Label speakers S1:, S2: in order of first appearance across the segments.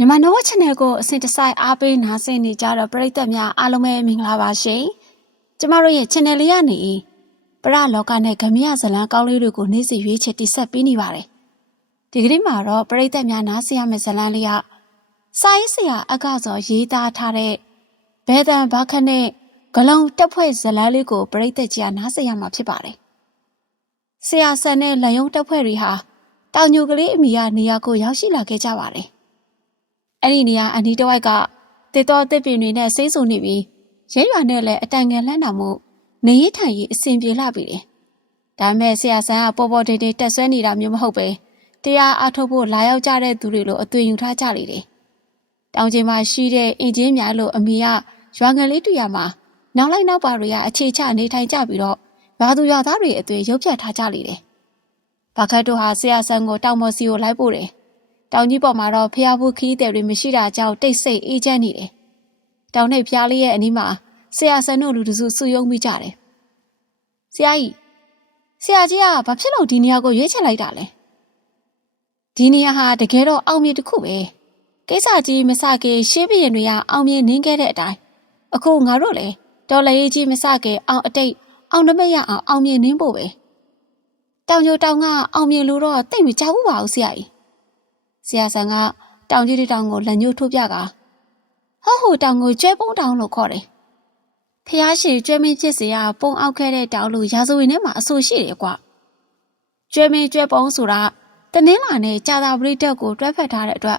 S1: မြန်မာနဝ channel ကိုအစဉ်တစိုက်အားပေးနားဆင်နေကြတော့ပရိသတ်များအားလုံးပဲမင်္ဂလာပါရှင်။ကျမတို့ရဲ့ channel လေးကနေပရလောကနဲ့ဂမရဇလံကောင်းလေးတွေကိုနေ့စဉ်ရွေးချယ်တိဆက်ပေးနေပါတယ်။ဒီကနေ့မှာတော့ပရိသတ်များနားဆင်ရမယ့်ဇလံလေးကစာရေးဆရာအကစောရေးသားထားတဲ့ဘဲတန်ဘာခနဲ့ဂလုံးတက်ဖွဲ့ဇလံလေးကိုပရိသတ်ကြီးကနားဆင်ရမှာဖြစ်ပါတယ်။ဆရာဆန်နဲ့လယုံတက်ဖွဲ့တွေဟာတောင်ညိုကလေးအမိကနေရာကိုရောက်ရှိလာခဲ့ကြပါတယ်။ အဲ့ဒီနေရာအနီးတစ်ဝိုက်ကတစ်တော်တစ်ပင်တွေနဲ့စိမ့်ဆုံနေပြီးရဲရွာနဲ့လည်းအတိုင်ငံလှမ်းတာမို့နေရထိုင်ရေးအဆင်ပြေလှပြီတယ်။ဒါပေမဲ့ဆရာဆန်းကပေါ်ပေါ်တေးတေးတက်ဆွဲနေတာမျိုးမဟုတ်ပဲတရားအားထုတ်ဖို့လာရောက်ကြတဲ့သူတွေလိုအသွင်ယူထားကြလေတယ်။တောင်ကျင်မှာရှိတဲ့အင်ဂျင်များလို့အမိကရွာငယ်လေးတူရမှာနောက်လိုက်နောက်ပါတွေကအခြေချနေထိုင်ကြပြီးတော့ရွာသူရွာသားတွေအသွင်ရုပ်ပြတ်ထားကြလေတယ်။ဘာခတ်တို့ဟာဆရာဆန်းကိုတောင်မော်စီကိုလိုက်ပို့တယ်။ တောင်ကြီးပေါ်မှာတော့ဖျားဘူးခီးတယ်တွေမရှိတာကြောင့်တိတ်ဆိတ်အေးချမ်းနေတယ်။တောင်နှိပ်ဖျားလေးရဲ့အနီးမှာဆရာဆန်တို့လူတစုစုယုံမိကြတယ်။ဆရာကြီးဆရာကြီးကဘာဖြစ်လို့ဒီနေရာကိုရွေးချယ်လိုက်တာလဲ။ဒီနေရာဟာတကယ်တော့အောင်မြင်တစ်ခုပဲ။ကိစ္စကြီးမစခင်ရှေးဘရင်တွေကအောင်မြင်နှင်းခဲ့တဲ့အတိုင်းအခုငါတို့လည်းတော်လည်းကြီးမစခင်အောင်အတိတ်အောင်နမိတ်ရအောင်အောင်မြင်နှင်းဖို့ပဲ။တောင်ညိုတောင်ကအောင်မြင်လို့တော့တိတ်မကြောက်ဘူးပါဘူးဆရာကြီး။ ဆရာဆန်ကတောင်ကြီးတစ်တောင်ကိုလက်ညှိုးထိုးပြကဟောဟိုတောင်ကိုကျွဲပုံးတောင်လို့ခေါ်တယ်။ဖះရှိကျွဲမင်းဖြစ်စေရပုံအောက်ခဲ့တဲ့တောင်လို့ရာဇဝင်ထဲမှာအဆိုရှိတယ်ကွ။ကျွဲမင်းကျွဲပုံးဆိုတာတနင်္လာနဲ့ကြာသာပရိတက်ကိုတွဲဖက်ထားတဲ့အတွက်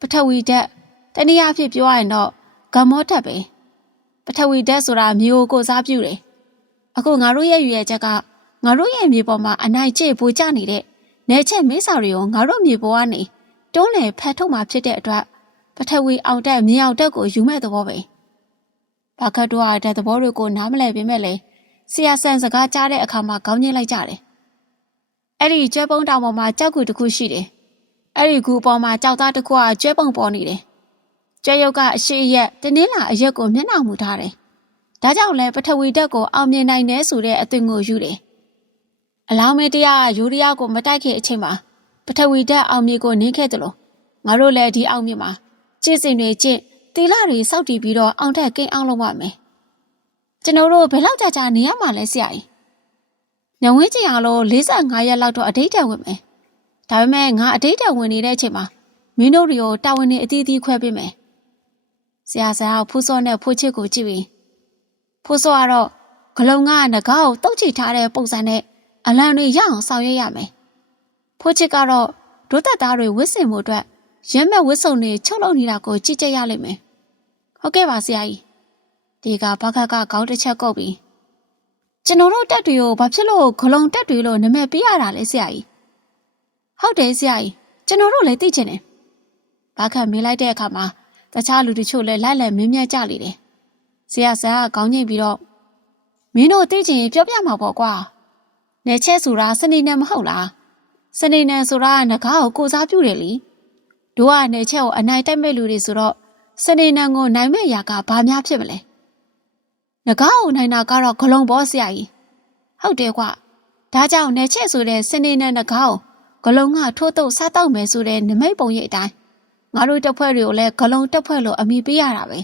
S1: ပထဝီဓာတ်တနည်းအားဖြင့်ပြောရရင်တော့ဂမောဓာတ်ပဲ။ပထဝီဓာတ်ဆိုတာမျိုးကိုစားပြုတယ်။အခုငါတို့ရဲ့ရွေရချက်ကငါတို့ရဲ့မြေပေါ်မှာအနိုင်ကျင့်ပူကြနေတဲ့နေချက်မင်းစာတွေကိုငါတို့မြေပေါ်ကနေ တွန်းလေဖတ်ထုတ်มาဖြစ်တဲ့အတွက်ပထဝီအောင်တက်မြေအောင်တက်ကိုယူမဲ့သဘောပဲ။ဘာခတ်တို့ကတဲ့သဘောတွေကိုနားမလည်ပေမဲ့လေဆရာဆန်စကားကြားတဲ့အခါမှာခေါင်းညှိလိုက်ကြတယ်။အဲ့ဒီကျွဲပုံးတောင်ပေါ်မှာကြောက်ကူတစ်ခုရှိတယ်။အဲ့ဒီကူပေါ်မှာကြောက်သားတစ်ခုကကျွဲပုံပေါ်နေတယ်။ကျွဲရုပ်ကအရှိရက်တနင်းလာအရက်ကိုမျက်နှာမူထားတယ်။ဒါကြောင့်လဲပထဝီဓာတ်ကိုအောင်မြင်နိုင်တယ်ဆိုတဲ့အသွင်ကိုယူတယ်။အလောင်းမေတရားကယူရီးယားကိုမတိုက်ခင်အချိန်မှာ ပထဝီဓာတ်အောင်မြေကိုနင်းခဲ့တယ်လို့ငါတို့လည်းဒီအောင်မြေမှာကျင့်စဉ်တွေကျင့်တီလာတွေစောက်တည်ပြီးတော့အောင်ထက်ကင်းအောင်လုပ်ပါမယ်ကျွန်တော်တို့ဘယ်လောက်ကြာကြာနေရမှာလဲဆရာကြီးညဝင်းကြည့်အောင်လို့45ရက်လောက်တော့အတိတ်တဝင်မယ်ဒါပေမဲ့ငါအတိတ်တဝင်နေတဲ့အချိန်မှာမင်းတို့တွေကိုတာဝန်တွေအသီးသီးခွဲပေးမယ်ဆရာဆရာကဖူးစောနဲ့ဖိုးချစ်ကိုကြည့်ပြီးဖိုးစောကတော့ဂလုံကငကားကိုတုတ်ချထားတဲ့ပုံစံနဲ့အလံတွေရအောင်ဆောင်ရွက်ရမယ် ဖိုးချစ်ကတော့ဒုသက်သားတွေဝစ်စင်မှုအတွက်ရမ်းမဲ့ဝစ်စုံတွေချုပ်လုပ်နေတာကိုကြည့်ကြရလိမ့်မယ်။ဟုတ်ကဲ့ပါဆရာကြီး။ဒီကဘခကခေါင်းတစ်ချက်ကုတ်ပြီးကျွန်တော်တို့တက်တွေကိုဘာဖြစ်လို့ဂလုံတက်တွေလို့နာမည်ပေးရတာလဲဆရာကြီး။ဟုတ်တယ်ဆရာကြီးကျွန်တော်တို့လည်းသိချင်တယ်။ဘခမေးလိုက်တဲ့အခါမှာတခြားလူတချို့လည်းလိုက်လည်မင်းမြတ်ကြလေတယ်။ဆရာဆရာကခေါင်းညိတ်ပြီးတော့မင်းတို့သိချင်ပြောပြမှာပေါ့ကွာ။နေချက်ဆိုတာစနေနဲ့မဟုတ်လား။ စနေနဲ့ဆိုတာကငကားကိုကိုစားပြုတယ်လीတို့ကနေချက်ကိုအနိုင်တိုက်မဲ့လူတွေဆိုတော့စနေနံကိုနိုင်မဲ့ရာကဘာများဖြစ်မလဲငကားကိုနိုင်တာကတော့ဂလုံဘောဆရာကြီးဟုတ်တယ်ကွာဒါကြောင့်နေချက်ဆိုတဲ့စနေနံငကားကိုဂလုံကထိုးတုပ်စားတော့မယ်ဆိုတဲ့နမိတ်ပုံရိပ်အတိုင်းငါတို့တက်ဖွဲ့တွေကိုလည်းဂလုံတက်ဖွဲ့လို့အမိပေးရတာပဲ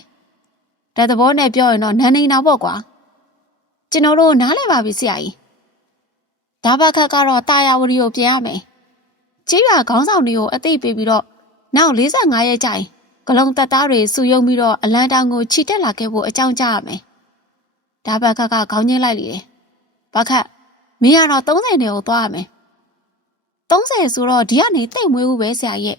S1: ဒါသဘောနဲ့ပြောရင်တော့နန်းနေတာပေါ့ကွာကျွန်တော်တို့နားလည်ပါပြီဆရာကြီး ဒါဘခက်ကတော့တာယာဝရီကိုပြင်ရမယ်ကြီးရွာခေါင်းဆောင်တွေကိုအသိပေးပြီးတော့နောက်45ရက်ကြာရင်ဂလုံတက်သားတွေစုယုံပြီးတော့အလန်တောင်ကိုခြိတက်လာခဲ့ဖို့အကြောင်းကြားရမယ်။ဒါဘခကခေါင်းညှိလိုက်လေတယ်။ဘခမင်းကတော့30နဲ့ကိုသွားရမယ်။30ဆိုတော့ဒီကနေတိတ်မွေးဘူးပဲဆရာရဲ့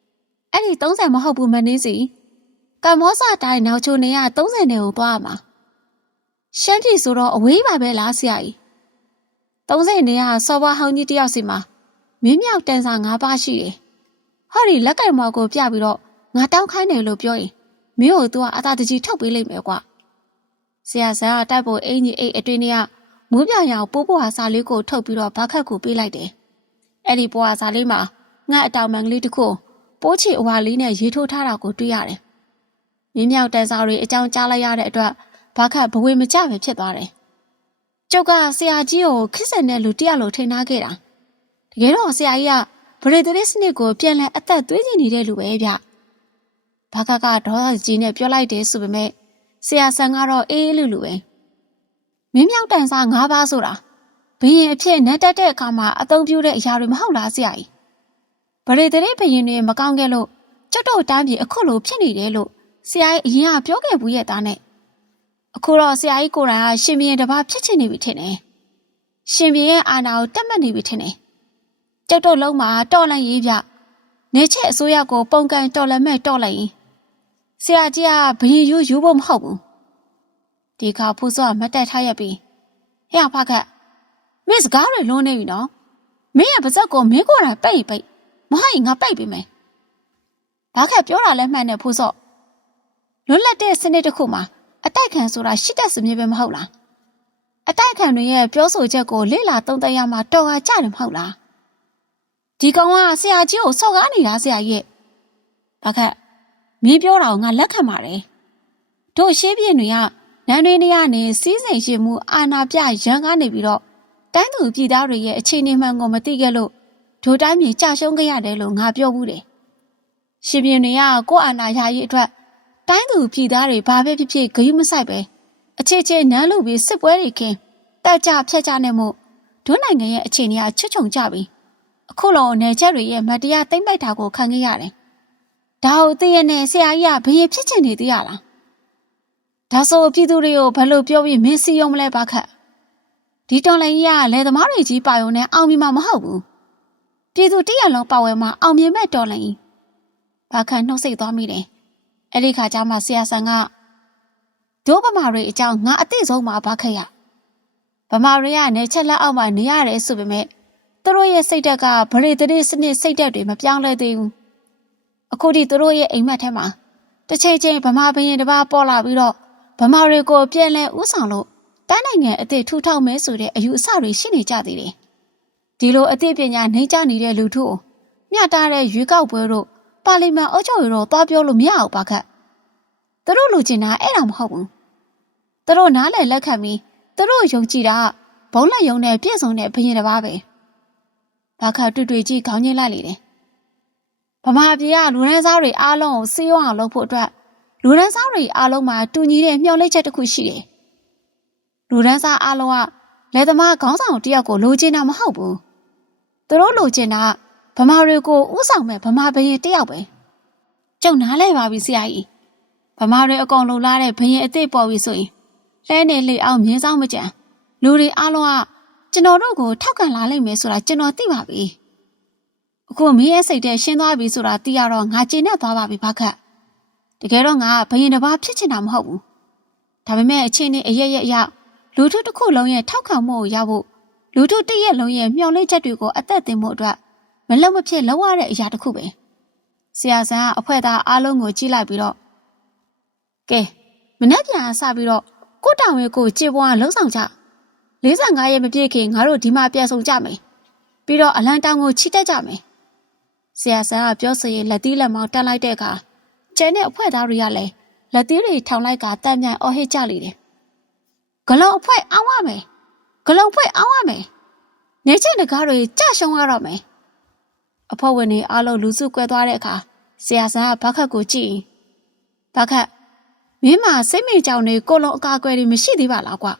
S1: ။အဲ့ဒီ30မဟုတ်ဘူးမနှင်းစီ။ကမ္ဘောဇတိုင်းနောက်ချိုနေရ30နဲ့ကိုသွားရမှာ။ရှမ်းပြည်ဆိုတော့အဝေးပါပဲလားဆရာကြီး။ 30နေရစောဘဟောင်းကြီးတယောက်စီမှာမင်းမြောက်တန်စာ၅ပါးရှိတယ်။ဟောဒီလက်ကင်မော်ကိုပြပြီးတော့ငါတောင်းခိုင်းတယ်လို့ပြောရင်မင်းတို့ကအသာတကြီးထုတ်ပေးလိုက်မယ်ကွာ။ဆရာဆန်းကတိုက်ဖို့အင်ကြီးအိတ်အတွင်းထဲကမူးပြရောင်ပိုးပွားစာလေးကိုထုတ်ပြီးတော့ဘာခတ်ကိုပေးလိုက်တယ်။အဲ့ဒီပွားစာလေးမှာငှက်အတောင်မန်ကလေးတစ်ခုပိုးချီအဝါလေးနဲ့ရေးထိုးထားတာကိုတွေ့ရတယ်။မင်းမြောက်တန်စာတွေအကြောင်းကြားလိုက်ရတဲ့အတွက်ဘာခတ်ဘဝေမကြပဲဖြစ်သွားတယ်။ ကျုပ်ကဆရာကြီးကိုခစ်စက်တဲ့လူတယောက်လိုထိန်ထားခဲ့တာ။တကယ်တော့ဆရာကြီးကဗရေတရစ်စနစ်ကိုပြန်လဲအသက်သွေးကြည့်နေတဲ့လူပဲဗျဘာခက်ကဒေါသကြီးနဲ့ပြောလိုက်တယ်ဆိုပေမဲ့ဆရာဆန်ကတော့အေးအေးလူလူပဲမင်းမြောက်တိုင်စား၅ပါးဆိုတာဘရင်အဖြစ်နဲ့တက်တဲ့အခါမှာအသုံးပြုတဲ့အရာတွေမဟုတ်လားဆရာကြီးဗရေတရေဘရင်တွေမကောင်းခဲ့လို့ကျွတ်တို့တန်းပြေအခုလိုဖြစ်နေတယ်လို့ဆရာကြီးအရင်ကပြောခဲ့ဘူးရဲ့သားနဲ့ အခုတော့ဆရာကြီးကိုယ်တိုင်ကရှင်ဘရင်တစ်ပါးဖြစ်ချင်နေပြီထင်တယ်ရှင်ဘရင်ရဲ့အာဏာကိုတက်မှတ်နေပြီထင်တယ်ကျွတ်တို့လုံးမှာတော်လန့်ရေးပြနေချက်အစိုးရကိုပုံကန်တော်လည်းမဲ့တော်လိုက်ရင်ဆရာကြီးကဘရင်ယူယူဖို့မဟုတ်ဘူးဒီခါဖူးစောမတ်တက်ထားရပြီဟဲ့ဖခက်မင်းစကားတွေလုံးနေပြီနော်မင်းရဲ့ပါဇက်ကိုမင်းကိုယ်တိုင်ပိတ်ပိတ်မဟုတ်ရင်ငါပိတ်ပေးမယ်ဘာခက်ပြောတာလဲမှန်တယ်ဖူးစောလွတ်လပ်တဲ့စနစ်တစ်ခုမှာ အတိုက်ခံဆိုတာရှိတတ်စမြဲပဲမဟုတ်လားအတိုက်ခံတွေရဲ့ပြောဆိုချက်ကိုလေ့လာသုံးသပ်ရမှာတော်ဟာကြတယ်မဟုတ်လားဒီကောင်ကဆရာကြီးကိုစော်ကားနေတာဆရာကြီးရဲ့ဘာခက်မင်းပြောတာကိုငါလက်ခံပါတယ်တို့ရှေးပြင်းတွေကနန်းတွင်းတွေကနေစီးစိမ်ရှိမှုအာနာပြရန်ကားနေပြီးတော့တိုင်းသူပြည်သားတွေရဲ့အခြေအနေမှန်ကိုမသိခဲ့လို့ဒိုတိုင်းမြေကြာရှုံးခဲ့ရတယ်လို့ငါပြောဘူးတယ်ရှင်ပြင်းတွေကကိုယ့်အာနာယာရေးအတွက် တိုင်းသူပြည်သားတွေဘာပဲဖြစ်ဖြစ်ဂရုမစိုက်ပဲအခြေချေနန်းလူပြီးစစ်ပွဲတွေခင်းတက်ကြဖြတ်ကြနေမှုဒုနိုင်ငံရဲ့အခြေအနေကချွတ်ချုံကြပြီအခုလောနေချက်တွေရဲ့မတရားသိမ့်ပိုက်တာကိုခံခဲ့ရတယ်ဒါဟုတ်သိရနဲ့ဆရာကြီးကဘယ်ဖြစ်ချင်နေသေးရလားဒါဆိုပြည်သူတွေကိုဘယ်လိုပြောပြီးမင်းစီယုံမလဲဘာခက်ဒီတော်လိုင်းကြီးကလယ်သမားတွေကြီးပါယုံနဲ့အောင်မြင်မှာမဟုတ်ဘူးပြည်သူတရလုံးပါဝဲမှာအောင်မြင်မဲ့တော်လိုင်းဘာခက်နှုတ်ဆက်သွားမိတယ် အဲ့ဒီခါကျမှဆရာဆန်ကဒိုးဗမာတွေအကြောင်းငါအသိဆုံးမှာဘာခက်ရဗမာတွေကနေချက်လက်အောက်မှာနေရတယ်ဆိုပေမဲ့သူတို့ရဲ့စိတ်ဓာတ်ကဗရေတရေစနစ်စိတ်ဓာတ်တွေမပြောင်းလဲသေးဘူးအခုဒီသူတို့ရဲ့အိမ်မက်ထဲမှာတစ်ချိန်ချင်းဗမာဘရင်တစ်ပါးပေါ်လာပြီးတော့ဗမာတွေကိုပြန်လဲဥဆောင်လို့တန်းနိုင်ငံအသစ်ထူထောင်မဲဆိုတဲ့အယူအဆတွေရှိနေကြသေးတယ်ဒီလိုအသိပညာနှိမ့်ချနေတဲ့လူထုကိုမျှတတဲ့ရွေးကောက်ပွဲတို့ ပါလီမန်အုပ်ချုပ်ရေးတော့သွားပြောလို့မရအောင်ပါခက်သူတို့လူချင်တာအဲ့ဒါမဟုတ်ဘူးသူတို့နားလည်လက်ခံပြီးသူတို့ယုံကြည်တာဘုံလက်ယုံနဲ့ပြည့်စုံတဲ့ဘရင်တစ်ပါးပဲဘာခါတွေ့တွေ့ကြီးခေါင်းကြီးလိုက်လေတယ်ဗမာပြည်ကလူရန်စားတွေအားလုံးကိုစေးအောင်လုပ်ဖို့အတွက်လူရန်စားတွေအားလုံးမှာတူညီတဲ့မျှော်လင့်ချက်တစ်ခုရှိတယ်လူရန်စားအားလုံးကလက်သမားခေါင်းဆောင်တယောက်ကိုလိုချင်တာမဟုတ်ဘူးသူတို့လိုချင်တာ ဗမာတွေကိုဥဆောင်မဲ့ဗမာဘရင်တယောက်ပဲကျုံနားလဲပါပြီဆရာကြီးဗမာတွေအကုန်လုံလာတဲ့ဘရင်အစ်စ်ပေါ်ပြီဆိုရင်လဲနေလေအောင်မြင်းဆောင်မကြံလူတွေအားလုံးကကျွန်တော်တို့ကိုထောက်ခံလာလိမ့်မယ်ဆိုတာကျွန်တော်သိပါပြီအခုမင်းရဲ့စိတ်ထဲရှင်းသွားပြီဆိုတာသိရတော့ငါကျေနပ်သွားပါပြီဘာခက်တကယ်တော့ငါဘရင်တစ်ပါးဖြစ်ချင်တာမဟုတ်ဘူးဒါပေမဲ့အချင်းနဲ့အရရအရလူထုတစ်ခုလုံးရဲ့ထောက်ခံမှုကိုရဖို့လူထုတစ်ရက်လုံးရဲ့မျှော်လင့်ချက်တွေကိုအသက်တင်မှုအတွက် မလုံမဖြစ်လောက်ရတဲ့အရာတစ်ခုပဲဆရာဆန်းကအဖွဲသားအားလုံးကိုကြည့်လိုက်ပြီးတော့ကဲမနှက်ပြန်ဆပြီးတော့ကိုတောင်ရဲ့ကိုကြေပွားလှုံ့ဆော်ကြ45ရက်မပြည့်ခင်ငါတို့ဒီမှာပြန်ဆောင်ကြမယ်ပြီးတော့အလန်တောင်ကိုချိတက်ကြမယ်ဆရာဆန်းကပြောဆိုရင်လက်သီးလက်မောင်းတက်လိုက်တဲ့အခါကျန်တဲ့အဖွဲသားတွေကလည်းလက်သီးတွေထောင်လိုက်ကတန်မြိုင်အော်ဟစ်ကြလေတယ်ဂလုံအဖွဲအောင်ရမယ်ဂလုံဖွဲအောင်ရမယ်နေချင်းတကားတွေကြရှုံးရတော့မယ် အဖို့ဝင်နေအားလုံးလူစုကွဲသွားတဲ့အခါဆရာဆန်းကဘခတ်ကိုကြည့်ဘခတ်မင်းမစိတ်မိကြောင်တွေကိုလုံးအကာအကွယ်တွေမရှိသေးပါလားကွာ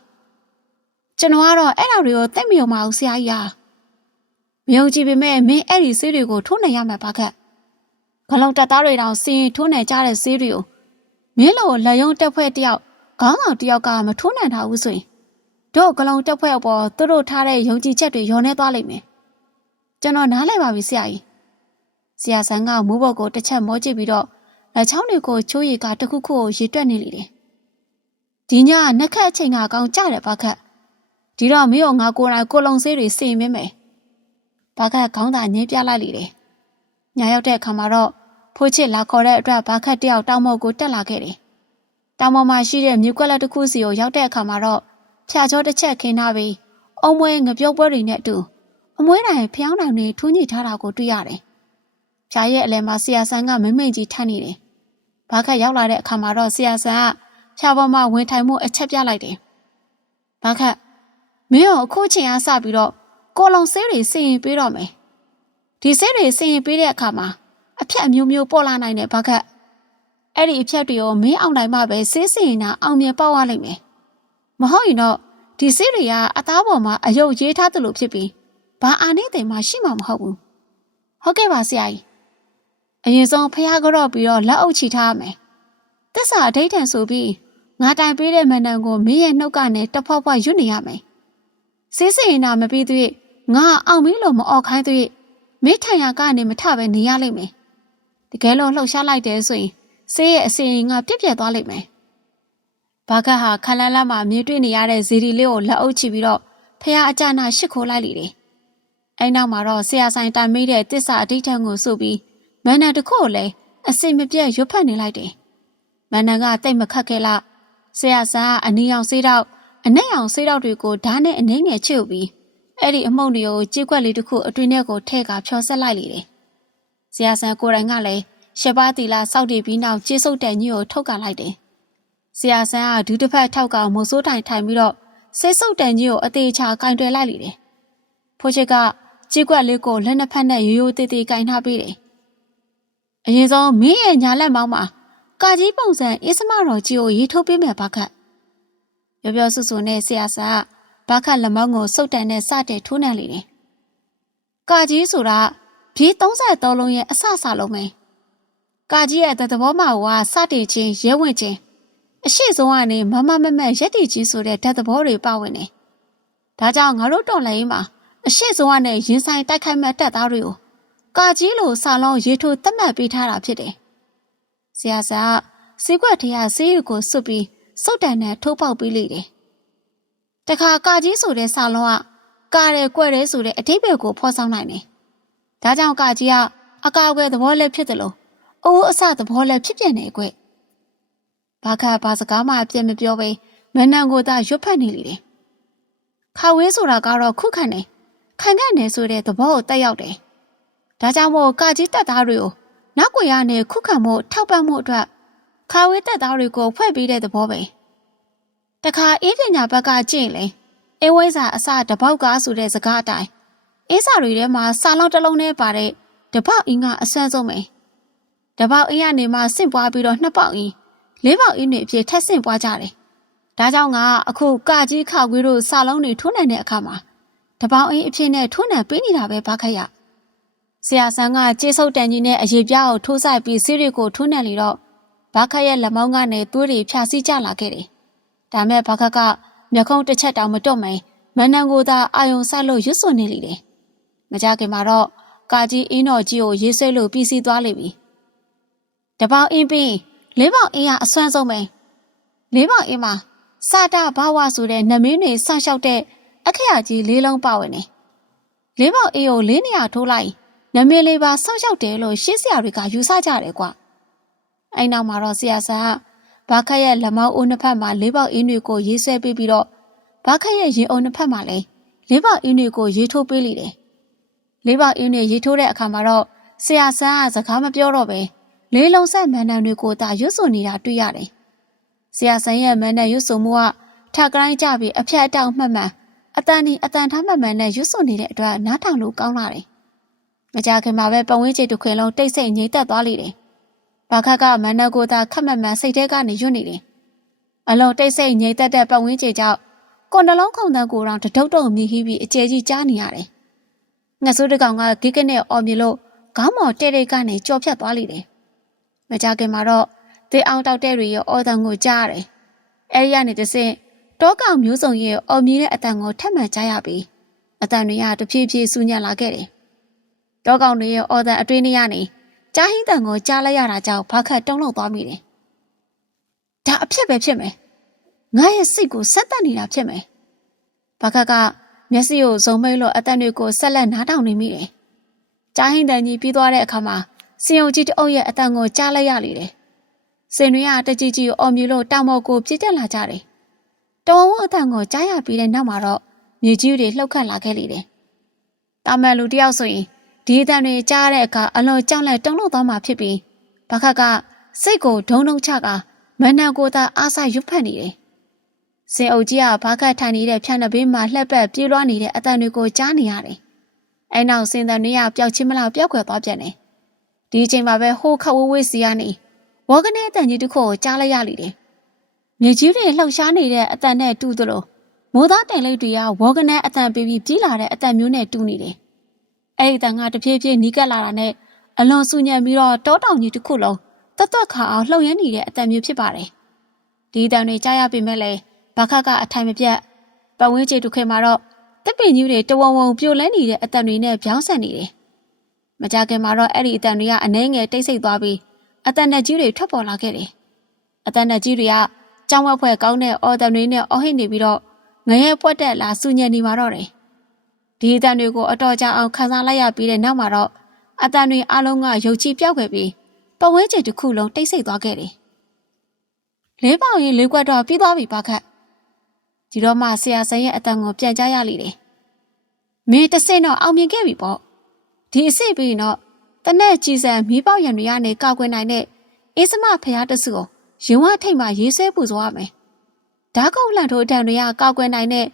S1: ကျွန်တော်ကတော့အဲ့ဒါတွေကိုသိမယုံပါဘူးဆရာကြီးဟာမယုံကြည်ပေမဲ့မင်းအဲ့ဒီဆေးတွေကိုထိုးနေရမှာဘခတ်ဂလုံးတက်သားတွေတောင်စင်ထိုးနေကြတဲ့ဆေးတွေကိုမင်းလိုလက်ယုံတက်ဖွဲ့တယောက်ခေါင်းဆောင်တယောက်ကမထိုးနိုင်တာဘူးဆိုရင်တို့ဂလုံးတက်ဖွဲ့အပေါ်သူတို့ထားတဲ့ယုံကြည်ချက်တွေယောနေသွားလိမ့်မယ် ကျွန်တော်နားလည်ပါပြီဆရာကြီးဆရာဆန်းကမူးဘော်ကိုတစ်ချက်မောကြည့်ပြီးတော့လက်ချောင်းတွေကိုချိုးရည်ကတခုခုကိုရေတွက်နေလေတယ်ဒီညနှက်ခတ်အချိန်ကကောင်းကြတယ်ဘာခတ်ဒီတော့မင်းတို့ငါကိုယ်တိုင်ကိုလုံဆေးတွေစင်မင်းမယ်ဘာခတ်ခေါင်းသာညင်းပြလိုက်လေတယ်ညာရောက်တဲ့အခါမှာတော့ဖိုးချစ်လာခေါ်တဲ့အတွက်ဘာခတ်တယောက်တောင်မောက်ကိုတက်လာခဲ့တယ်တောင်ပေါ်မှာရှိတဲ့မြူကွက်လက်တစ်ခုစီကိုရောက်တဲ့အခါမှာတော့ဖြာချောတစ်ချက်ခင်းထားပြီးအုံမွေးငပြုတ်ပွဲတွေနဲ့အတူ အမွေးတိုင်ဖျောင်းတိုင်တွေထူးညိထားတာကိုတွေ့ရတယ်။ဖြာရဲ့အလဲမှာဆရာဆန်းကမမိတ်ကြီးထမ်းနေတယ်။ဘာခက်ရောက်လာတဲ့အခါမှာတော့ဆရာဆန်းကဖြာပေါ်မှာဝင်ထိုင်မှုအချက်ပြလိုက်တယ်။ဘာခက်မင်းရောအခုချိန်အားစပြီးတော့ကိုလုံဆေးတွေစင်ရင်ပေးတော့မယ်။ဒီဆေးတွေစင်ရင်ပေးတဲ့အခါမှာအဖြတ်အမျိုးမျိုးပေါ်လာနိုင်တယ်ဘာခက်အဲ့ဒီအဖြတ်တွေကိုမင်းအောင်နိုင်မှပဲဆေးစင်နာအောင်မြင်ပေါက်ရလိမ့်မယ်မဟုတ်ရင်တော့ဒီဆေးတွေကအသားပေါ်မှာအယုတ်ရေးထားသလိုဖြစ်ပြီး ဘာအာနိသင်မှရှိမှာမဟုတ်ဘူးဟုတ်ကဲ့ပါဆရာကြီးအရင်ဆုံးဖះကြော့ပြီးတော့လက်အုပ်ချီထားရမယ်တစ္ဆာအဋိဋ္ဌံဆိုပြီးငါတိုင်ပေးတဲ့မန္တန်ကိုမင်းရဲ့နှုတ်ကနေတဖွားဖွားရွတ်နေရမယ်ဆေးစင်နာမပြီးသေးငါအောင်မင်းလို့မအော်ခိုင်းသေးမင်းထိုင်ရကနေမထပဲနေရလိမ့်မယ်တကယ်လို့လှုပ်ရှားလိုက်တယ်ဆိုရင်ဆေးရဲ့အစင်ငါပြက်ပြက်သွားလိမ့်မယ်ဘာကဟာခလန်းလန်းမှာမြင်တွေ့နေရတဲ့ဇီဒီလေးကိုလက်အုပ်ချပြီးတော့ဖះအကြနာရှစ်ခိုးလိုက်လေတယ် အဲနောက်မှာတော့ဆရာဆိုင်တိုင်မိတဲ့တစ္ဆာအဋိဋ္ဌံကိုစုပြီးမန္တန်တစ်ခုကိုလည်းအစင်မပြတ်ရွတ်ဖတ်နေလိုက်တယ်မန္တန်ကတိတ်မခတ်ခဲ့လားဆရာစားအနီအောင်ဆေးတော့အနက်အောင်ဆေးတော့တွေကိုဓာတ်နဲ့အနှိမ့်ငယ်ချွတ်ပြီးအဲ့ဒီအမုံတွေကိုကြေးကွက်လေးတစ်ခုအတွင်းထဲကိုထည့်ကဖြောဆက်လိုက်လေတယ်ဆရာဆန်ကိုယ်တိုင်ကလည်းရှပါတီလာစောက်တည်ပြီးနောက်ကျေးစုပ်တဲ့ညကိုထုတ်ကလိုက်တယ်။ဆရာဆန်းကဒူးတစ်ဖက်ထောက်ကမုံစိုးတိုင်ထိုင်ပြီးတော့ဆေးစုပ်တန်ကြီးကိုအသေးချာကင်တွယ်လိုက်လေတယ်။ဖိုးချစ်က ကြီးကွက်လေးကိုလက်နှစ်ဖက်နဲ့ရိုးရိုးသေးသေးကင်ထားပေးတယ်။အရင်ဆုံးမင်းရဲ့ညာလက်မောင်းမှာကာကြီးပုံစံအစ္စမတော်ကြီးကိုရေးထိုးပေးမယ်ဘာခတ်။ပြောပြောဆူဆူနဲ့ဆရာဆန်းကဘာခတ်လက်မောင်းကိုစုပ်တန်နဲ့စတဲ့ထိုးနှံလေတယ်။ကာကြီးဆိုတာပြေး33လုံးရဲ့အဆအဆလုံးပဲ။ကာကြီးရဲ့သဘောမှာဝါစတင်ခြင်းရဲဝင်ခြင်းအရှိဆုံးကနေမမမမရက်တည်ခြင်းဆိုတဲ့ဓာတ်သဘောတွေပါဝင်နေ။ဒါကြောင့်ငါတို့တော်လိုင်းမှာ အရှိဆုံးကနေရင်ဆိုင်တိုက်ခိုက်မဲ့တပ်သားတွေကိုကာကြီးလိုစာလုံးရေထိုးသတ်မှတ်ပေးထားတာဖြစ်တယ်။ဆရာစာစီးကွက်ထရဆေးရုကိုစွတ်ပြီးစုတ်တန်နဲ့ထိုးပေါက်ပေးလိုက်တယ်။တခါကာကြီးဆိုတဲ့စာလုံးကကာတယ်ကွက်တယ်ဆိုတဲ့အထိပ္ပယ်ကိုဖော်ဆောင်နိုင်တယ်။ဒါကြောင့်ကာကြီးကအကာအကွယ်သဘောလည်းဖြစ်တယ်လို့အိုးအစသဘောလည်းဖြစ်ပြနေကွ။ဘာခါဘာစကားမှအပြည့်မပြောဘဲမနန်ကိုသာရွတ်ဖတ်နေလေတယ်။ခါဝဲဆိုတာကတော့ခုခံနေ ခံခဲ့နေဆိုတဲ့သဘောကိုတက်ရောက်တယ်။ဒါကြောင့်မို့ကာကြီးတက်သားတွေကိုနောက်ွယ်ရနဲ့ခုခံမှုထောက်ပံ့မှုအတွက်ခါဝဲတက်သားတွေကိုဖွဲ့ပေးတဲ့သဘောပဲ။တခါအေးပညာဘက်ကကြည့်လေအဝိဇ္ဇာအစတပေါက်ကားဆိုတဲ့စကားအတိုင်းအေးစာတွေထဲမှာစာလုံးတစ်လုံးနဲ့ပါတဲ့တပေါက်အင်းကအဆန်းဆုံးပဲ။တပေါက်အင်းကနေမှဆင့်ပွားပြီးတော့နှစ်ပေါက်အင်းလေးပေါက်အင်းတွေအဖြစ်ထက်ဆင့်ပွားကြတယ်။ဒါကြောင့်ငါအခုကကြီးခခွေးတို့စာလုံးတွေထိုးနိုင်တဲ့အခါမှာ တပေါက်အင်းအဖြစ်နဲ့ထိုးနိုင်ပေးနေတာပဲဘာခက်ရ။ဆရာဆန်းကကျေးဆုပ်တန်ကြီးနဲ့အရေးပြားကိုထိုးဆိုင်ပြီးဆေးတွေကိုထိုးနိုင်လေတော့ဘာခက်ရဲ့လက်မောင်းကနေသွေးတွေဖြာစီးကျလာခဲ့တယ်။ဒါမဲ့ဘာခက်ကမျက်ခုံးတစ်ချက်တောင်မတော့မင်းမန္တန်ကိုသာအာယုံဆက်လို့ရွတ်စွန်နေလေတယ်။မကြခင်မှာတော့ကာကြီးအင်းတော်ကြီးကိုရေးဆွဲလို့ပြီးစီးသွားလိမ့်ပြီ။တပေါင်းအင်းပြီးလေးပေါင်အင်းကအဆွမ်းဆုံးပဲလေးပေါင်အင်းမှာစာတာဘာဝဆိုတဲ့နမင်းတွေဆန့်လျှောက်တဲ့ အခရာကြီးလေးလုံးပါဝင်နေလေးပေါင်အင်းကိုလေးနေရာထိုးလိုက်နမင်းလေးပါဆောက်ရှောက်တယ်လို့ရှေးဆရာတွေကယူဆကြတယ်ကွာအဲ့နောက်မှာတော့ဆရာဆန်ကဘာခက်ရဲ့လက်မောင်းအုံးနှစ်ဖက်မှာလေးပေါင်အင်းတွေကိုရေးဆွဲပေးပြီးတော့ဘာခက်ရဲ့ရင်အုံးနှစ်ဖက်မှာလည်းလေးပေါင်အင်းတွေကိုရေးထိုးပေးလိတယ်လေးပေါင်အင်းတွေရေးထိုးတဲ့အခါမှာတော့ဆရာဆန်းကစကားမပြောတော့ပဲလေးလုံးဆက်မန်နန်တွေကိုသာရွတ်ဆိုနေတာတွေ့ရတယ်။ဆရာဆန်ရဲ့မန်နန်ရွတ်ဆိုမှုကထက်ကတိုင်းကြပြီးအဖြတ်အတောက်မှတ်မှန် အတန်ဒီအတန်ထားမှတ်မှန်နဲ့ရွတ်ဆိုနေတဲ့အတွက်နားထောင်လို့ကောင်းလာတယ်။မကြခင်မှာပဲပဝင်းချေတစ်ခွင်လုံးတိတ်ဆိတ်ငြိမ်သက်သွားလိမ့်တယ်။ဘာခက်ကမန်နန်ကိုသာခက်မှတ်မှန်စိတ်ထဲကနေရွတ်နေတယ်။အလုံးတိတ်ဆိတ်ငြိမ်သက်တဲ့ပဝင်းချေကြောင့်ကွန်တလုံးခုံတန်းကိုတောင်တဒုတ်တုံမြည်ဟီးပြီးအကျယ်ကြီးကြားနေရတယ်။ငှက်ဆိုးတကောင်ကဂိကနဲ့အော်မြလို့ခေါင်းမော်တဲ့တဲ့ကနေကြော်ဖြတ်သွားလိမ့်တယ်မကြခင်မှာတော့သေအောင်တောက်တဲ့တွေရဲ့အော်တန်ကိုကြားရတယ်။အဲဒီကနေတဆင့် တောကောင်မျိုးစုံရဲ့အော်မြည်တဲ့အတန်ကိုထပ်မံကြားရပြီးအတန်တွေကတဖြည်းဖြည်းဆူညံလာခဲ့တယ်။တောကောင်တွေရဲ့အော်တန်အတွင်းထဲကနေကြားဟင်းတန်ကိုကြားလိုက်ရတာကြောင့်ဘာခတ်တုံးလောက်သွားမိတယ်။ဒါအဖြစ်ပဲဖြစ်မယ်။ငါရဲ့စိတ်ကိုဆက်တက်နေတာဖြစ်မယ်။ဘာခတ်ကမျက်စိကိုဇုံမိတ်လို့အတန်တွေကိုဆက်လက်နားထောင်နေမိတယ်။ကြားဟင်းတန်ကြီးပြီးသွားတဲ့အခါမှာစင်ယုံကြီးတအုပ်ရဲ့အတန်ကိုကြားလိုက်ရလေတယ်။စင်တွေကတကြီးကြီးကိုအော်မြူလို့တောင်မော်ကိုပြစ်တက်လာကြတယ်။ တော်ဝအတန်ကိုကြားရပြီးတဲ့နောက်မှာတော့မြေကြီးတွေလှုပ်ခတ်လာခဲ့လေတယ်။တာမန်လူတယောက်ဆိုရင်ဒီအတန်တွေကြားတဲ့အခါအလွန်ကြောက်လန့်တုန်လှုပ်သွားမှဖြစ်ပြီးဘခက်ကစိတ်ကိုဒုံဒုံချကမန္တန်ကိုသာအားစားရွတ်ဖက်နေတယ်။စင်အုပ်ကြီးကဘာခတ်ထိုင်နေတဲ့ဖြန့်နှဘေးမှာလှက်ပတ်ပြေးလွှားနေတဲ့အတန်တွေကိုကြားနေရတယ်။အဲနောက်စင်တန်တွေကပျောက်ချင်းမလောက်ပျောက်ကွယ်သွားပြန်တယ်။ဒီအချိန်မှာပဲဟိုးခဝဝေးစီကနေဝေါကနေအတန်ကြီးတစ်ခုကိုကြားလိုက်ရလိမ့်တယ်။ မြေကြီးတွေလှုပ်ရှားနေတဲ့အတန်နဲ့တူသလိုမိုးသားတိုင်လေးတွေကဝေါကနေအတန်ပြီးပြီးပြေးလာတဲ့အတန်မျိုးနဲ့တူနေတယ်။အဲ့ဒီတန်ကတဖြည်းဖြည်းနီးကပ်လာတာနဲ့အလွန်ဆူညံပြီးတော့တောတောင်ကြီးတစ်ခုလုံးတတ်တွက်ခါအောင်လှုပ်ရမ်းနေတဲ့အတန်မျိုးဖြစ်ပါတယ်။ဒီတန်တွေကြားရပေမဲ့လည်းဘာခတ်ကအထိုင်မပြတ်ပတ်ဝန်းကျင်တစ်ခွေမှာတော့တပ်ပင်ကြီးတွေတဝုံဝုံပြိုလဲနေတဲ့အတန်တွေနဲ့ပြောင်းဆန်နေတယ်။မကြခင်မှာတော့အဲ့ဒီအတန်တွေကအနှဲငယ်တိတ်ဆိတ်သွားပြီးအတန်နဲ့ကြီးတွေထွက်ပေါ်လာခဲ့တယ်။အတန်နဲ့ကြီးတွေက ကြောင်းဝက်ဖွဲ့ကောင်းတဲ့အော်တန်တွေနဲ့အော်ဟစ်နေပြီးတော့ငရဲပွက်တက်လာစူညံနေမှာတော့တယ်။ဒီအတန်တွေကိုအတော်ကြာအောင်ခန်းစားလိုက်ရပြီးတဲ့နောက်မှာတော့အတန်တွေအလုံးကရုပ်ချပြောက်ခဲ့ပြီးပဝဲကျင်တစ်ခုလုံးတိတ်ဆိတ်သွားခဲ့တယ်။လေးပေါင်ရင်လေးကွက်တော့ပြီးသွားပြီပါခက်။ဒီတော့မှဆရာဆန်ရဲ့အတန်ကိုပြန်ကြားရလိမ့်တယ်။မင်းတဆင့်တော့အောင်မြင်ခဲ့ပြီပေါ့။ဒီအစ်စ်ပြီးရင်တော့တနက်ကြီးစံမီးပေါက်ရံတွေကနေကောက်ကွယ်နိုင်တဲ့အေးစမဖရားတဆူကို ရင်ဝထိတ်မှရေးဆွဲပူဇော်ရမယ်။ဓာတ်ကုတ်လှန်ထိုးအတန်တွေကကောက်ကွယ်နိုင်တဲ့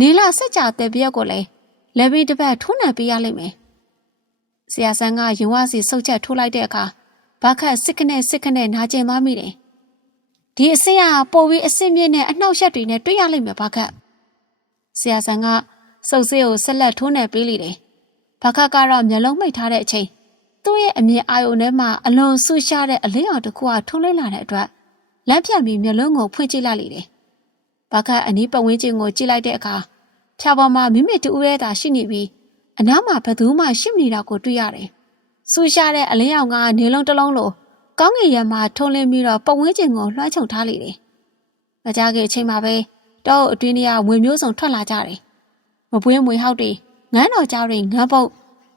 S1: နေလာစက်ကြတဲ့ပြက်ကိုလည်းလက်ပြီးတစ်ပတ်ထိုးနှံပေးရလိမ့်မယ်။ဆရာဆန်းကရင်ဝစီဆုတ်ချက်ထိုးလိုက်တဲ့အခါဘာခတ်စစ်ခနဲ့စစ်ခနဲ့နာကျင်သွားမိတယ်။ဒီအစင်ကပိုပြီးအစင်မြင့်နဲ့အနှောက်ယှက်တွေနဲ့တွေ့ရလိမ့်မယ်ဘာခတ်။ဆရာဆန်းကစုပ်စေးကိုဆက်လက်ထိုးနှံပေးလိတယ်။ဘာခတ်ကတော့မျက်လုံးမိတ်ထားတဲ့အချိန်သူ့ရဲ့အမြင်အာရုံထဲမှာအလွန်ဆူရှားတဲ့အလင်းရောင်တစ်ခုကထုံးလိမ့်လာတဲ့အတွက် လက်ဖြတ်ပြီးမျက်လုံးကိုဖွင့်ကြည့်လိုက်လေတယ်။ဘာခတ်အနီးပတ်ဝန်းကျင်ကိုကြည့်လိုက်တဲ့အခါဖြာပေါ်မှာမိမိတူရဲတာရှိနေပြီးအနားမှာဘသူမှရှိမနေတာကိုတွေ့ရတယ်။ဆူရှားတဲ့အလင်းရောင်ကနေလုံးတစ်လုံးလိုကောင်းငင်ရံမှာထုံလင်းပြီးတော့ပတ်ဝန်းကျင်ကိုလွှမ်းခြုံထားလေတယ်။မကြခင်အချိန်မှာပဲတောအုပ်အတွင်းတွေကဝင်မျိုးစုံထွက်လာကြတယ်။မပွေးမွေဟောက်တွေငန်းတော်ကြားတွေငန်းပုတ်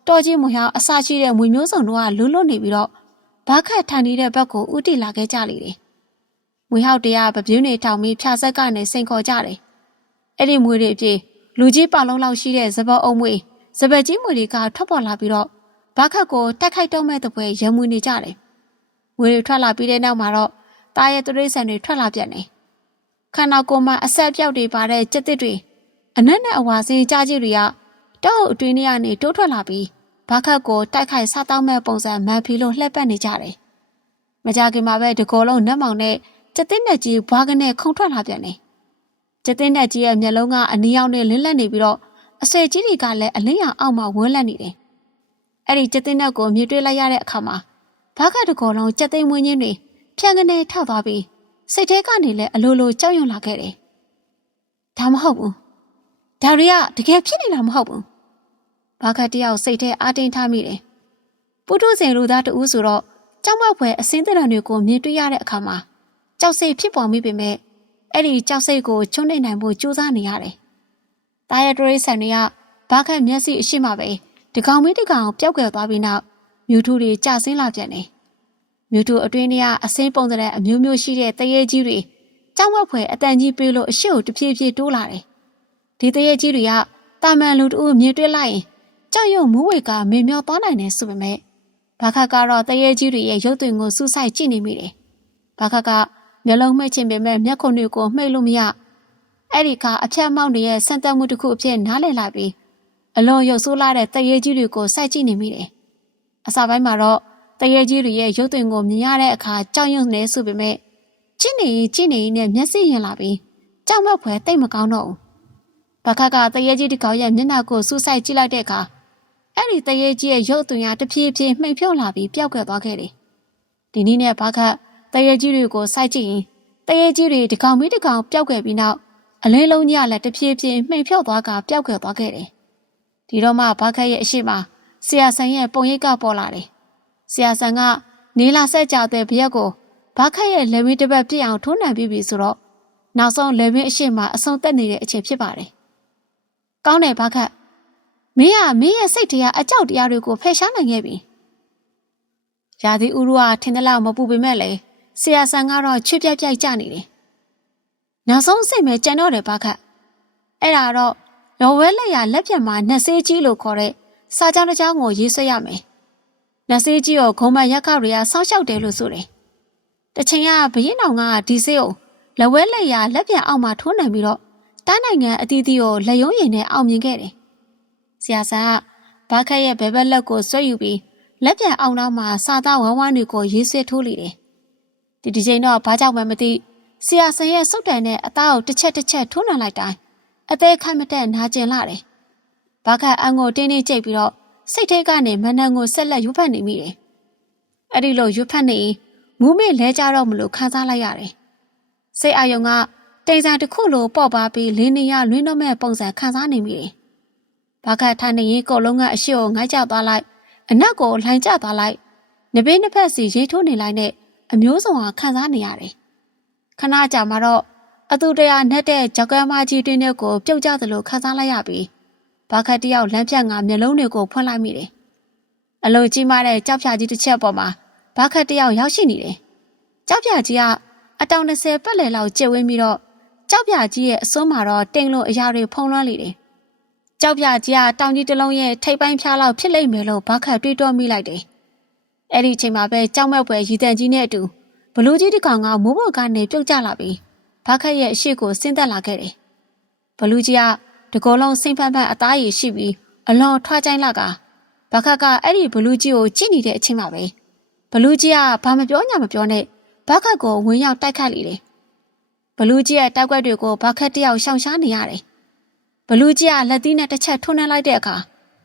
S1: တော်ကြီးမွေဟောက်အစာရှိတဲ့မွေမျိုးစုံတို့ကလွတ်လွတ်နေပြီးတော့ဘာခတ်ထိုင်နေတဲ့ဘက်ကိုဥတီလာခဲ့ကြလေတယ်။ မွေဟောက်တွေကပပြင်းတွေထောင်ပြီးဖြာဆက်ကနေစိန်ခေါ်ကြတယ်။အဲ့ဒီမွေတွေအပြေလူကြီးပါလုံးလောက်ရှိတဲ့ဇပတ်အုံမွေဇပတ်ကြီးမွေတွေကထွက်ပေါ်လာပြီးတော့ဘာခတ်ကိုတက်ခိုက်တော့မဲ့တဲ့ပွဲရံမွေနေကြတယ်။မွေတွေထွက်လာပြီးတဲ့နောက်မှာတော့တားရဲ့တရိษံတွေထွက်လာပြန်တယ်။ခန္ဓာကိုယ်မှာအဆက်ပြောက်တွေပါတဲ့စက်တစ်တွေအနက်နဲ့အဝါစင်းကြားကြီးတွေကတောက်အတွင်းထဲကနေတိုးထွက်လာပြီးဘာခတ်ကိုတိုက်ခိုက်စားတောင်းမဲ့ပုံစံမန်ဖီလို့လှည့်ပတ်နေကြတယ်။မကြခင်မှာပဲတကောလုံးနတ်မောင်နဲ့ ကျက်တဲ့နဲ့ကြီးဘွားကနေခုံထွက်လာပြန်တယ်။ကျက်တဲ့နဲ့ကြီးရဲ့မျက်လုံးကအနီးရောက်နဲ့လင်းလက်နေပြီးတော့အဆွေကြီးတွေကလည်းအလင်းရောင်အောက်မှာဝန်းလက်နေတယ်။အဲ့ဒီကျက်တဲ့နဲ့ကိုမြင်တွေ့လိုက်ရတဲ့အခါမှာဘာခတ်တကောလုံးကျက်သိမ်းဝင်းချင်းတွေဖြန်ကနေထောက်သွားပြီးစိတ်ထဲကနေလည်းအလိုလိုကြောက်ရွံ့လာခဲ့တယ်။ဒါမဟုတ်ဘူး။ဒါတွေကတကယ်ဖြစ်နေတာမဟုတ်ဘူး။ဘာခတ်တယောက်စိတ်ထဲအာတင်းထားမိတယ်။ပုထုဇဉ်လူသားတဦးဆိုတော့ကြောက်မက်ဖွယ်အစင်းတရံတွေကိုမြင်တွေ့ရတဲ့အခါမှာ ကြောက်စိတ်ဖြစ်ပေါ်မိပေမဲ့အဲ့ဒီကြောက်စိတ်ကိုချုံနေနိုင်ဖို့ကြိုးစားနေရတယ်။တာရဒရိဆန်တွေကဘာခတ်မျက်စိအရှိမပဲတကောင်မင်းတကောင်ပျောက်ကွယ်သွားပြီးနောက်မြူထူတွေကျဆင်းလာပြန်တယ်။မြူထူအတွင်းထဲကအစင်းပုံတဲ့အမျိုးမျိုးရှိတဲ့တရေကြီးတွေကြောက်မက်ဖွယ်အတန်ကြီးပေးလို့အရှိ့ကိုတဖြည်းဖြည်းတိုးလာတယ်။ဒီတရေကြီးတွေကတာမန်လူတို့မြင်တွေ့လိုက်ရင်ကြောက်ရွံ့မူးဝေကမေမြောသွားနိုင်တယ်ဆိုပေမဲ့ဘာခတ်ကတော့တရေကြီးတွေရဲ့ရုပ်သွင်ကိုစူးစိုက်ကြည့်နေမိတယ်။ဘာခတ်က မျက်လုံးမှိတ်ခြင်းပေမဲ့မျက်ခုံတွေကိုမှိတ်လို့မရအဲ့ဒီကအဖြတ်မောက်တွေရဲ့စံတက်မှုတစ်ခုအဖြစ်နားလည်လာပြီးအလွန်ရုပ်ဆိုးလာတဲ့တရေကြီးတွေကိုစိုက်ကြည့်နေမိတယ်အစာပိုင်းမှာတော့တရေကြီးတွေရဲ့ရုပ်သွင်ကိုမြင်ရတဲ့အခါကြောက်ရွံ့နေဆိုပေမဲ့ကြည့်နေကြည့်နေနဲ့မျက်စိရင်လာပြီးကြောက်မက်ဖွယ်တိတ်မကောင်းတော့ဘူးဘခတ်ကတရေကြီးတစ်ကောင်ရဲ့မျက်နှာကိုစူးစိုက်ကြည့်လိုက်တဲ့အခါအဲ့ဒီတရေကြီးရဲ့ရုပ်သွင်ကတဖြည်းဖြည်းမှိန်ဖြုတ်လာပြီးပျောက်ကွယ်သွားခဲ့တယ်ဒီနည်းနဲ့ဘခတ် တရေကြီးတွေကိုစိုက်ကြည့်ရင်တရေကြီးတွေတကောင်ပြီးတကောင်ပျောက်ကွယ်ပြီးနောက်အလင်းလုံးကြီးကလည်းတဖြည်းဖြည်းမှိန်ဖြောက်သွားကပျောက်ကွယ်သွားခဲ့တယ်။ဒီတော့မှဘာခက်ရဲ့အရှိမဆရာဆန်ရဲ့ပုံရိပ်ကပေါ်လာတယ်။ဆရာဆန်ကနေလာဆက်ကြတဲ့ဘရက်ကိုဘာခက်ရဲ့လက်ဝင်းတစ်ပတ်ပြည့်အောင်ထိုးနှံပြီးပြီဆိုတော့နောက်ဆုံးလက်ဝင်းအရှိမအဆုံးသက်နေတဲ့အချိန်ဖြစ်ပါတယ်။ကောင်းတယ်ဘာခက်မင်းကမင်းရဲ့စိတ်တရားအကြောက်တရားတွေကိုဖယ်ရှားနိုင်ခဲ့ပြီ။ရာသီဥတုကထင်သလောက်မပူပေမဲ့လည်း ဆရာဆန်ကတော့ချွတ်ပြက်ပြက်ကြနေတယ်။နောက်ဆုံးစိတ်မဲ့ကြံတော့တယ်ဘာခတ်။အဲ့ဒါတော့လော်ဝဲလက်ရလက်ပြတ်မှာနှက်ဆေးကြီးလို့ခေါ်တဲ့စာကြောင်းတစ်ကြောင်းကိုရေးဆွဲရမယ်။နှက်ဆေးကြီးကိုခုံမရက်ခောက်တွေကစောင့်ရှောက်တယ်လို့ဆိုတယ်။တချိန်ကဘရင်တော်ကဒီဆေးကိုလက်ဝဲလက်ရလက်ပြတ်အောက်မှာထိုးနှံပြီးတော့တိုင်းနိုင်ငံအသီးသီးကိုလက်ယုံရင်နဲ့အောင်မြင်ခဲ့တယ်။ဆရာဆန်ကဘာခတ်ရဲ့ဘဲဘက်လက်ကိုဆွဲယူပြီးလက်ပြတ်အောက်နောက်မှာစာသားဝမ်းဝမ်းတွေကိုရေးဆွဲထိုးလိတယ်။ ဒီဒီချိန်တော့ဘာကြောင့်မှမသိဆရာဆန်ရဲ့စုတ်တန်နဲ့အသားကိုတစ်ချက်တစ်ချက်ထိုးနှံလိုက်တိုင်းအသေးခိုက်မတက်နာကျင်လာတယ်။ဘာခတ်အန်ကိုတင်းတင်းကြိတ်ပြီးတော့စိတ်ထဲကနေမနှံကိုဆက်လက်ရွတ်ဖတ်နေမိတယ်။အဲ့ဒီလိုရွတ်ဖတ်နေရင်မူးမေ့လဲကြတော့မလို့ခံစားလိုက်ရတယ်။စိတ်အာယုံကတိမ်စာတစ်ခုလိုပေါ့ပါပြီးလင်းနေရလွင်းတော့မဲ့ပုံစံခံစားနေမိတယ်။ဘာခတ်ထိုင်နေရင်ကိုလုံးကအရှိကိုငိုက်ကြသွားလိုက်အနက်ကိုလှိုင်ကျသွားလိုက်။နဘေးနှစ်ဖက်စီရိတ်ထိုးနေလိုက်နဲ့ အမျိုးစုံဟာခံစားနေရတယ်။ခဏကြာမှတော့အတူတရာနှက်တဲ့ကြောက်ကမ်းမကြီးတွင်းထဲကိုပြုတ်ကျသလိုခံစားလိုက်ရပြီးဘာခတ်တယောက်လမ်းဖြတ်ငါမျက်လုံးတွေကိုဖွင့်လိုက်မိတယ်။အလိုကြီးမားတဲ့ကြောက်ဖြာကြီးတစ်ချက်ပေါ်မှာဘာခတ်တယောက်ရောက်ရှိနေတယ်။ကြောက်ဖြာကြီးကအတောင်20ပတ်လည်လောက်ကျက်ဝင်းပြီးတော့ကြောက်ဖြာကြီးရဲ့အစွန်းမှာတော့တိမ်လို့အရာတွေဖုံးလွှမ်းနေတယ်။ကြောက်ဖြာကြီးကတောင်ကြီးတစ်လုံးရဲ့ထိပ်ပိုင်းဖျားလောက်ဖြစ်လိမ့်မယ်လို့ဘာခတ်တွေးတောမိလိုက်တယ်။ အဲ့ဒီအချိန်မှာပဲကြောက်မဲ့ပွဲရည်တန်ကြီးနဲ့အတူဘလူးကြီးတစ်ကောင်ကမိုးပေါ်ကနေပြုတ်ကျလာပြီးဘာခတ်ရဲ့အရှိကိုဆင်းသက်လာခဲ့တယ်။ဘလူးကြီးကတကောလုံးစိမ့်ဖန်ဖန်အသားရည်ရှိပြီးအလွန်ထွားကြိုင်းလာကဘာခတ်ကအဲ့ဒီဘလူးကြီးကိုကြည့်နေတဲ့အချိန်မှာပဲဘလူးကြီးကဘာမပြောညာမပြောနဲ့ဘာခတ်ကိုဝင်ရောက်တိုက်ခတ်လေတယ်။ဘလူးကြီးရဲ့တောက်ွက်တွေကိုဘာခတ်တယောက်ရှောင်ရှားနေရတယ်။ဘလူးကြီးကလက်သီးနဲ့တစ်ချက်ထွန်းနှလိုက်တဲ့အခါ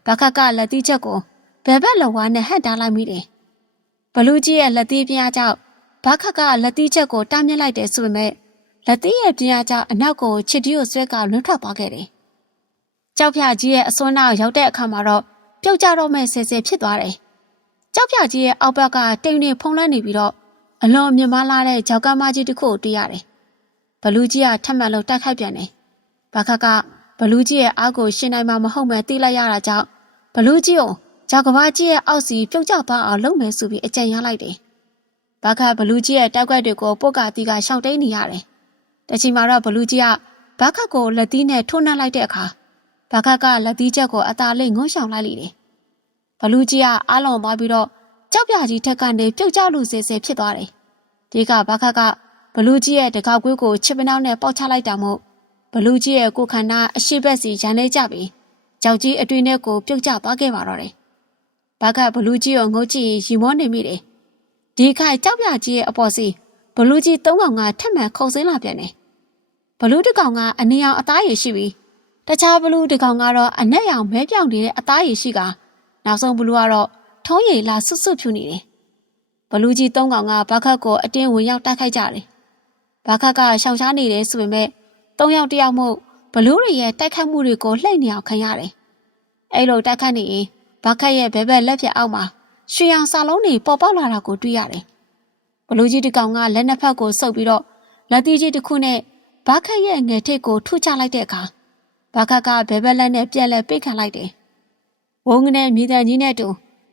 S1: ဘာခတ်ကလက်သီးချက်ကိုဘယ်ဘက်လောဝါနဲ့ဟန့်တားလိုက်မိတယ်။ ဘလူးကြီးရဲ့လက်သီးပြားကြောင့်ဘာခတ်ကလက်သီးချက်ကိုတားမြစ်လိုက်တယ်ဆိုပေမဲ့လက်သီးရဲ့ပြားကြောင့်အနောက်ကိုချစ်တီကိုဆွဲကလွန်းထွက်သွားခဲ့တယ်။ကြောက်ဖြာကြီးရဲ့အစွန်းနောက်ရောက်တဲ့အခါမှာတော့ပြုတ်ကြတော့မဲ့ဆဲဆဲဖြစ်သွားတယ်။ကြောက်ဖြာကြီးရဲ့အောက်ဘက်ကတိမ်နေဖုံးလွှမ်းနေပြီးတော့အလွန်မြင့်မားလာတဲ့ကြောက်ကမ်းမကြီးတစ်ခုကိုတွေ့ရတယ်။ဘလူးကြီးကထပ်မံလို့တိုက်ခိုက်ပြန်တယ်။ဘာခတ်ကဘလူးကြီးရဲ့အားကိုရှင်းနိုင်မှာမဟုတ်မှသိလိုက်ရတာကြောင့်ဘလူးကြီးကို ကြောက်ကဘာကြီးရဲ့အောက်စီပြုတ်ကျသွားအောင်လုပ်မယ်ဆိုပြီးအကြံရလိုက်တယ်။ဘာခတ်ဘလူးကြီးရဲ့တောက်ွက်တွေကိုပုတ်ကတီးကရှောင်တိန်နေရတယ်။တချီမှာတော့ဘလူးကြီးကဘာခတ်ကိုလက်သီးနဲ့ထိုးနှက်လိုက်တဲ့အခါဘာခတ်ကလက်သီးချက်ကိုအသာလေးငုံရှောင်လိုက်လိမ့်တယ်။ဘလူးကြီးကအားလုံးသွားပြီးတော့ကြောက်ပြကြီးထက်ကနေပြုတ်ကျလို့စေစေဖြစ်သွားတယ်။ဒီကဘာခတ်ကဘလူးကြီးရဲ့တကောက်ကွေးကိုချစ်ပနှောင်းနဲ့ပေါက်ချလိုက်တာမို့ဘလူးကြီးရဲ့ကိုယ်ခန္ဓာအရှိဘက်စီရန်နေကြပြီးကြောက်ကြီးအတွင်းထဲကိုပြုတ်ကျသွားခဲ့ပါတော့တယ်။ ဘာခတ်ဘလူးကြီးကိုငုတ်ကြည့်ရီမောနေမိတယ်။ဒီခိုင်ကြောက်ပြကြီးရဲ့အပေါ်စီဘလူးကြီးသုံးကောင်ကထက်မှန်ခုံစင်းလာပြန်တယ်။ဘလူးတစ်ကောင်ကအနီအောင်အသားရည်ရှိပြီးတခြားဘလူးတစ်ကောင်ကတော့အနက်ရောင်မဲပြောင်နေတဲ့အသားရည်ရှိကနောက်ဆုံးဘလူးကတော့ထုံးရည်လာဆွတ်ဆွတ်ဖြူနေတယ်။ဘလူးကြီးသုံးကောင်ကဘာခတ်ကိုအတင်းဝင်ရောက်တိုက်ခိုက်ကြတယ်။ဘာခတ်ကရှောင်ရှားနေတယ်ဆိုပေမဲ့သုံးယောက်တယောက်မို့ဘလူးတွေရဲ့တိုက်ခတ်မှုတွေကိုလှိမ့်နေအောင်ခံရတယ်။အဲ့လိုတိုက်ခတ်နေရင် ဘာခတ်ရဲ့ဘဲဘက်လက်ပြအောက်မှာရွှေရောင်စာလုံးတွေပေါ်ပေါက်လာတာကိုတွေ့ရတယ်။ဘလူးကြီးတစ်ကောင်ကလက်နှစ်ဖက်ကိုစုပ်ပြီးတော့လက်သီးကြီးတစ်ခုနဲ့ဘာခတ်ရဲ့ငယ်ထိတ်ကိုထုချလိုက်တဲ့အခါဘာခတ်ကဘဲဘက်လက်နဲ့ပြန်လဲပိတ်ခံလိုက်တယ်။ဝုန်းကနေမြေတံကြီးနဲ့တူ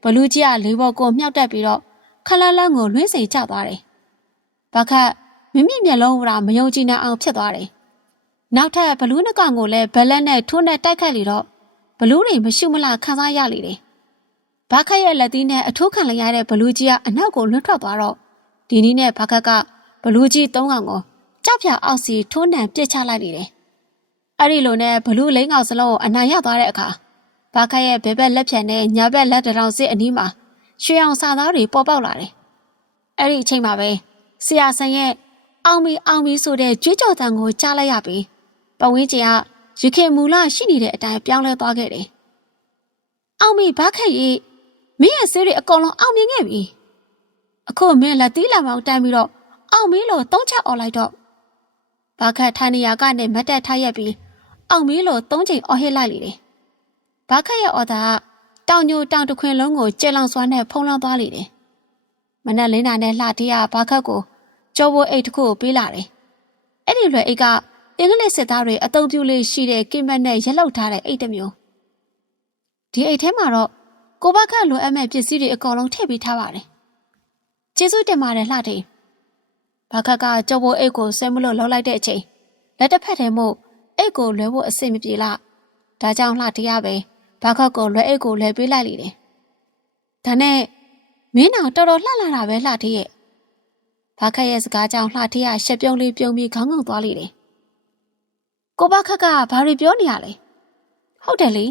S1: ဘလူးကြီးကလေးဘော်ကိုမြှောက်တက်ပြီးတော့ခလန်းလန်းကိုလွှင့်စိန်ချသွားတယ်။ဘာခတ်မိမိမျက်လုံးကမယုံကြည်နိုင်အောင်ဖြစ်သွားတယ်။နောက်ထပ်ဘလူးနှကောင်ကိုလည်းဘလက်နဲ့ထိုးနဲ့တိုက်ခတ်လေတော့ ဘလူးတွေမရှုမလားခံစားရလေတယ်။ဘာခတ်ရဲ့လက်သီးနဲ့အထိုးခံလိုက်ရတဲ့ဘလူးကြီးကအနောက်ကိုလွှတ်ထွက်သွားတော့ဒီနည်းနဲ့ဘာခတ်ကဘလူးကြီးသုံးကောင်ကိုကြောက်ဖြာအောက်စီထိုးနှံပြစ်ချလိုက်လေတယ်။အဲ့ဒီလိုနဲ့ဘလူးလိန်ကောင်စလုံးကိုအနိုင်ရသွားတဲ့အခါဘာခတ်ရဲ့ဘဲဘက်လက်ဖြံနဲ့ညာဘက်လက်တောင်စစ်အနီးမှာရွှေအောင်စာသားတွေပေါ်ပေါက်လာတယ်။အဲ့ဒီအချိန်မှာပဲဆရာဆန်ရဲ့အောင်မီအောင်မီဆိုတဲ့ကြွေးကြော်တန်ကိုကြားလိုက်ရပြီးပဝင်းကျင်က ရခင်မူလရှိနေတဲ့အတိုင်းပြောင်းလဲသွားခဲ့တယ်။အောင်မီဘာခက်ရေးမင်းရဲ့ဆေးတွေအကုန်လုံးအောင်မြင်ခဲ့ပြီ။အခုမင်းလက်သီးလာမောင်တိုင်းပြီးတော့အောင်မီလို့သုံးချက်អော်လိုက်တော့ဘာခက်ထိုင်နေရကနေမတ်တက်ထားရက်ပြီးအောင်မီလို့သုံးချိန်អော်ဟစ်လိုက်လေတယ်။ဘာခက်ရဲ့အော်တာကတောင်ညိုတောင်တခွင်လုံးကိုကျဲလောင်စွာနဲ့ဖုံးလောင်းသွားလေတယ်။မနက်လင်းတာနဲ့လှတီးရဘာခက်ကိုကျော်ဘိုးအိတ်တစ်ခုကိုပေးလာတယ်။အဲ့ဒီလွယ်အိတ်က အင်္ဂလိပ်စစ်သားတွေအသုံးပြုလေးရှိတဲ့ကိမတ်နဲ့ရက်လောက်ထားတဲ့အိတ်တစ်မျိုး။ဒီအိတ်ထဲမှာတော့ကိုဘခက်လိုအပ်မဲ့ပစ္စည်းတွေအကုန်လုံးထည့်ပေးထားပါတယ်။ကျေးဇူးတင်ပါတယ်လှတီး။ဘာခက်ကကျော်ဘိုးအိတ်ကိုဆွဲမလို့လောက်လိုက်တဲ့အချိန်လက်တစ်ဖက်ထဲမို့အိတ်ကိုလွှဲဖို့အဆင်မပြေလား။ဒါကြောင့်လှတီးရပဲဘာခက်ကိုလွှဲအိတ်ကိုလွှဲပေးလိုက်လေတယ်။ဒါနဲ့မင်းအောင်တော်တော်လှလာတာပဲလှတီးရဲ့။ဘာခက်ရဲ့စကားကြောင့်လှထရရှက်ပြုံးလေးပြုံးပြီးခေါင်းငုံသွားလိမ့်တယ်။ ကိုဘခက်ကဘာတွေပြောနေရလဲ။ဟုတ်တယ်လေ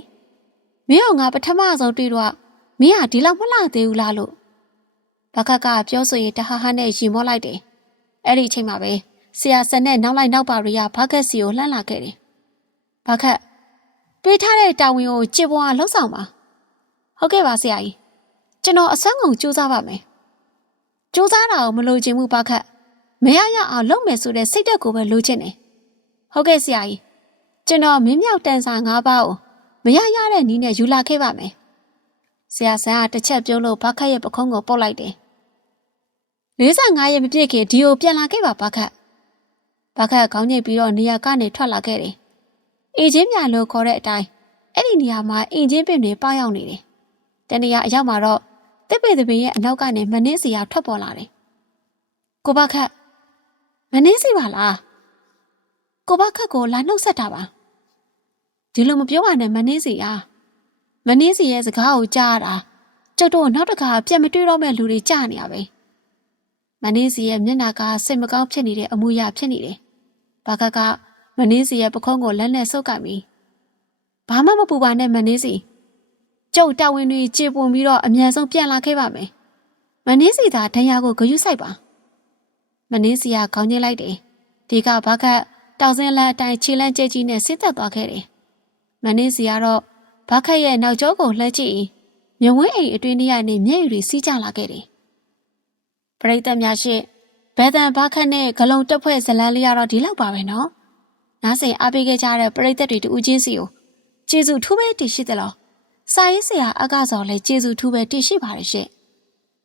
S1: ။မင်းအောင်ငါပထမဆုံးတွေ့တော့မင်းဟာဒီလောက်မလှသေးဘူးလားလို့။ဘာခက်ကပြောဆိုရင်တဟဟနဲ့ရီမော့လိုက်တယ်အဲ့ဒီအချိန်မှာပဲဆရာဆန်နဲ့နောက်လိုက်နောက်ပါရီကဘာခက်စီကိုလှမ်းလာခဲ့တယ်ဘာခက်ပေးထားတဲ့တာဝန်ကိုကြည်ပွားလှုပ်ဆောင်ပါဟုတ်ကဲ့ပါဆရာကြီးကျွန်တော်အစွမ်းကုန်စူးစမ်းပါမယ်စူးစမ်းတာကိုမလိုချင်ဘူးဘာခက်မရရအောင်လုပ်မယ်ဆိုတဲ့စိတ်ဓာတ်ကိုပဲလိုချင်တယ် ဟုတ်ကဲ့ဆရာကြီးကျွန်တော်မင်းမြောက်တန်စာ၅ပါးကိုမရရတဲ့နည်းနဲ့ယူလာခဲ့ပါမယ်ဆရာဆန်ကတစ်ချက်ပြုံးလို့ဘာခက်ရဲ့ပခုံးကိုပုတ်လိုက်တယ်45ရက်မပြည့်ခင်ဒီကိုပြန်လာခဲ့ပါဘာခက်ဘာခက်ခေါင်းညိတ်ပြီးတော့နေရာကနေထွက်လာခဲ့တယ်အင်ဂျင်မြလို့ခေါ်တဲ့အတိုင်းအဲ့ဒီနေရာမှာအင်ဂျင်ပင်တွေပေါက်ရောက်နေတယ်တနေရာအရောက်မှာတော့တစ်ပေသပင်ရဲ့အနောက်ကနေမနှင်းစီကထွက်ပေါ်လာတယ်ကိုဘခက်မနှင်းစီပါလား ကိုဘခက်ကိုလာနှုတ်ဆက်တာပါဒီလိုမပြောပါနဲ့မနှင်းစီအားမနှင်းစီရဲ့စကားကိုကြားရတာကျုပ်တို့နောက်တစ်ခါပြတ်မတွေ့တော့မဲ့လူတွေကြားနေရပဲမနှင်းစီရဲ့မျက်နှာကစိတ်မကောင်းဖြစ်နေတဲ့အမူအရာဖြစ်နေတယ်ဘာခက်ကမနှင်းစီရဲ့ပခုံးကိုလက်နဲ့ဆုပ်ကပ်ပြီးဘာမှမပူပါနဲ့မနှင်းစီကျုပ်တာဝန်တွေကြေပွန်ပြီးတော့အမြန်ဆုံးပြန်လာခဲ့ပါမယ်မနှင်းစီသာဒဏ်ရာကိုဂယုစိုက်ပါမနှင်းစီကခေါင်းညှိလိုက်တယ်ဒီကဘာခက် တောင်စင်းလန်းအတိုင်းခြေလန်းကျဲကြီးနဲ့ဆင်းသက်သွားခဲ့တယ်မနှင်းစီကတော့ဘာခက်ရဲ့နောက်ကျောကိုလှမ်းကြည့်မြဝင်းအိမ်အတွင်းထဲကနေမျက်ရည်တွေစီးကျလာခဲ့တယ်ပရိသတ်များရှင့်ဘဲတန်ဘာခက်နဲ့ဂလုံတက်ဖွဲ့ဇလန်းလေးကတော့ဒီလောက်ပါပဲနော်နားဆင်အားပေးခဲ့ကြတဲ့ပရိသတ်တွေတူးချင်းစီကိုကျေးဇူးထူးပဲတည်ရှိသလားစာရေးဆရာအကစော်လည်းကျေးဇူးထူးပဲတည်ရှိပါတယ်ရှင့်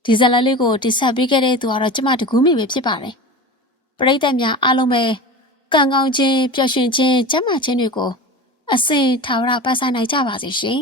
S1: ဒီဇလန်းလေးကိုတိဆက်ပေးခဲ့တဲ့သူကတော့ကျမတကူးမိပဲဖြစ်ပါတယ်ပရိသတ်များအားလုံးပဲ ကံကောင်းခြင်းပျော်ရွှင်ခြင်းကျမ်းမာခြင်းတွေကိုအစဉ်ထာဝရပတ်ဆိုင်နိုင်ကြပါစေရှင်